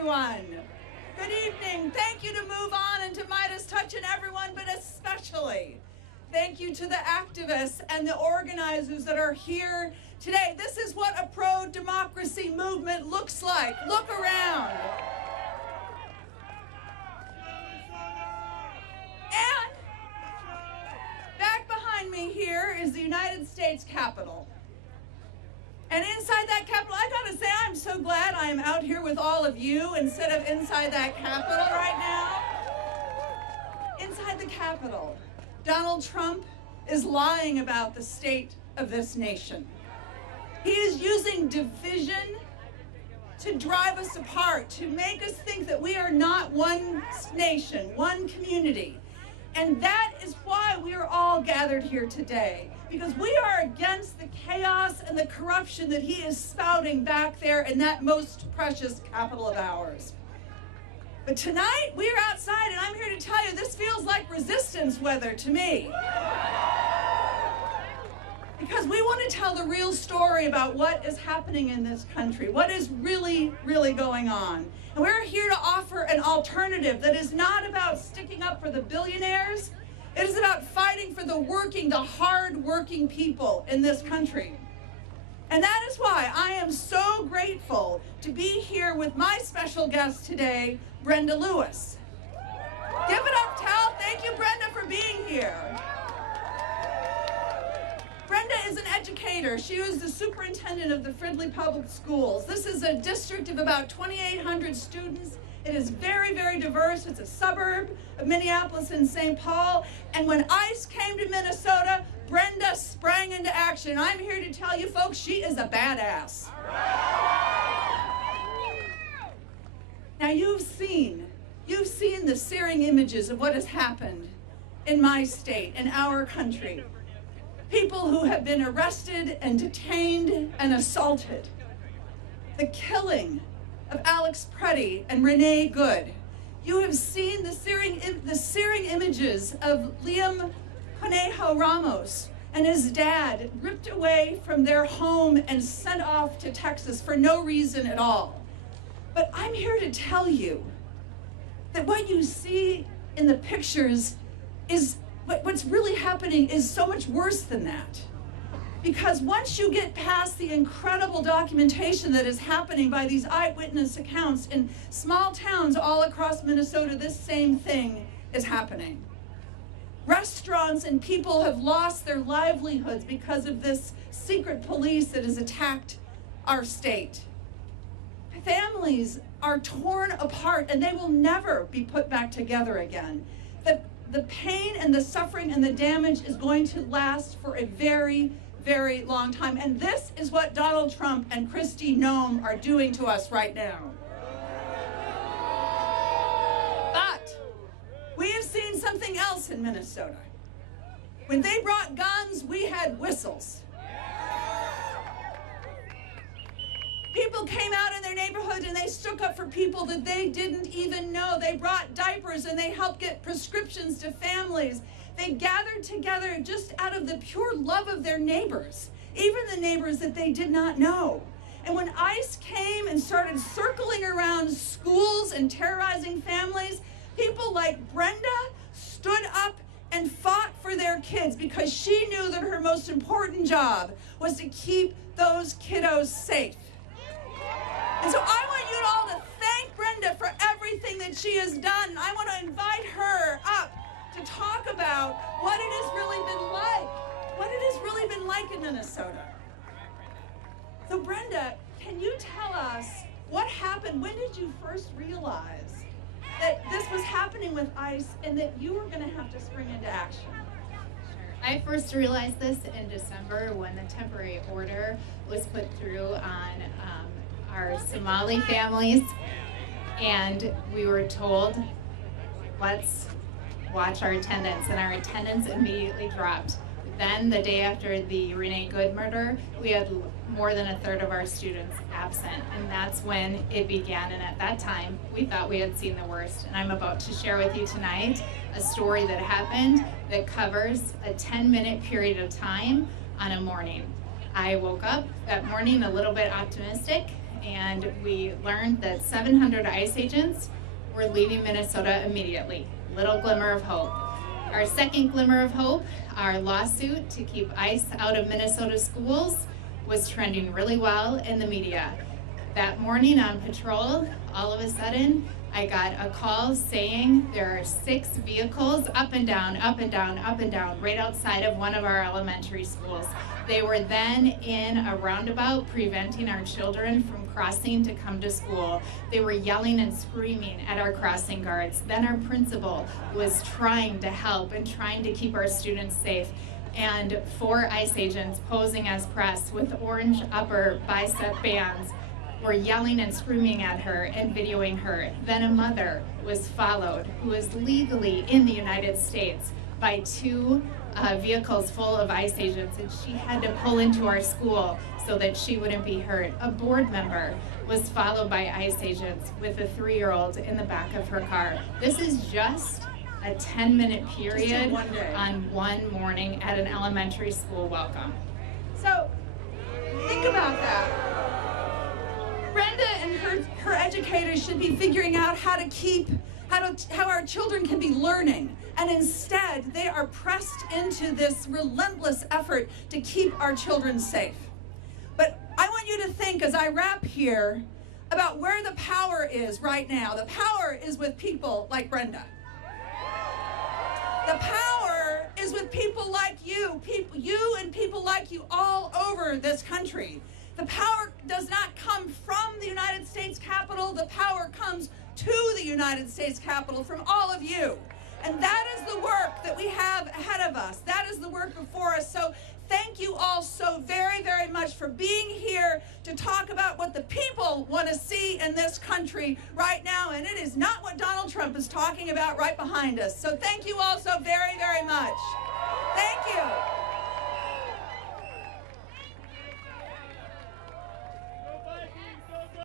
everyone. Good evening. Thank you to Move On and to Midas Touch and everyone, but especially thank you to the activists and the organizers that are here today. This is what a pro-democracy movement looks like. Look around. And back behind me here is the United States Capitol. And inside that Capitol, I gotta say, I'm so glad I am out here with all of you instead of inside that Capitol right now. Inside the Capitol, Donald Trump is lying about the state of this nation. He is using division to drive us apart, to make us think that we are not one nation, one community. And that is why we are all gathered here today, because we are against the chaos and the corruption that he is spouting back there in that most precious capital of ours. But tonight, we are outside, and I'm here to tell you, this feels like resistance weather to me. Because we want to tell the real story about what is happening in this country, what is really, really going on. And we're here to offer an alternative that is not about sticking up for the billionaires. It is about fighting for the working, the hard-working people in this country. And that is why I am so grateful to be here with my special guest today, Brenda Lewis. Give it up, Tal. Thank you, Brenda, for being here. Brenda is an educator. She was the superintendent of the Fridley Public Schools. This is a district of about 2,800 students. It is very, very diverse. It's a suburb of Minneapolis and St. Paul. And when ICE came to Minnesota, Brenda sprang into action. I'm here to tell you folks, she is a badass. Now you've seen the searing images of what has happened in my state, in our country. People who have been arrested and detained and assaulted. The killing of Alex Preddy and Renee Good. You have seen the searing images of Liam Conejo Ramos and his dad ripped away from their home and sent off to Texas for no reason at all. But I'm here to tell you that what you see in the pictures is what's really happening is so much worse than that. Because once you get past the incredible documentation that is happening by these eyewitness accounts in small towns all across Minnesota, this same thing is happening. Restaurants and people have lost their livelihoods because of this secret police that has attacked our state. Families are torn apart and they will never be put back together again. The pain and the suffering and the damage is going to last for a very, very long time. And this is what Donald Trump and Kristi Noem are doing to us right now. But we have seen something else in Minnesota. When they brought guns, we had whistles. People came out in their neighborhood and they stuck up for people that they didn't even know. They brought diapers and they helped get prescriptions to families. They gathered together just out of the pure love of their neighbors, even the neighbors that they did not know. And when ICE came and started circling around schools and terrorizing families, people like Brenda stood up and fought for their kids because she knew that her most important job was to keep those kiddos safe. And so I want you all to thank Brenda for everything that she has done. I want to invite her up to talk about what it has really been like in Minnesota. So Brenda, can you tell us what happened? When did you first realize that this was happening with ICE and that you were going to have to spring into action? I first realized this in December when the temporary order was put through on our Somali families, and we were told, let's watch our attendance, and our attendance immediately dropped. Then the day after the Renee Good murder, we had more than a third of our students absent, and that's when it began. And at that time, we thought we had seen the worst. And I'm about to share with you tonight a story that happened that covers a 10-minute period of time on a morning. I woke up that morning a little bit optimistic, and we learned that 700 ICE agents were leaving Minnesota immediately. Little glimmer of hope. Our second glimmer of hope, our lawsuit to keep ICE out of Minnesota schools, was trending really well in the media. That morning on patrol, all of a sudden, I got a call saying there are 6 vehicles up and down, up and down, up and down, right outside of one of our elementary schools. They were then in a roundabout preventing our children from crossing to come to school. They were yelling and screaming at our crossing guards. Then our principal was trying to help and trying to keep our students safe. And 4 ICE agents posing as press with orange upper bicep bands were yelling and screaming at her and videoing her. Then a mother was followed who was legally in the United States by 2 vehicles full of ICE agents, and she had to pull into our school so that she wouldn't be hurt. A board member was followed by ICE agents with a 3-year-old in the back of her car. This is just a 10-minute period on one morning at an elementary school welcome. So think about that. Brenda and her educators should be figuring out how our children can be learning. And instead, they are pressed into this relentless effort to keep our children safe. But I want you to think, as I wrap here, about where the power is right now. The power is with people like Brenda. The power is with people like you and people like you all over this country. The power does not come from the United States Capitol. The power comes to the United States Capitol from all of you. And that is the work that we have ahead of us. That is the work before us. So thank you all so very, very much for being here to talk about what the people want to see in this country right now. And it is not what Donald Trump is talking about right behind us. So thank you all so very, very much.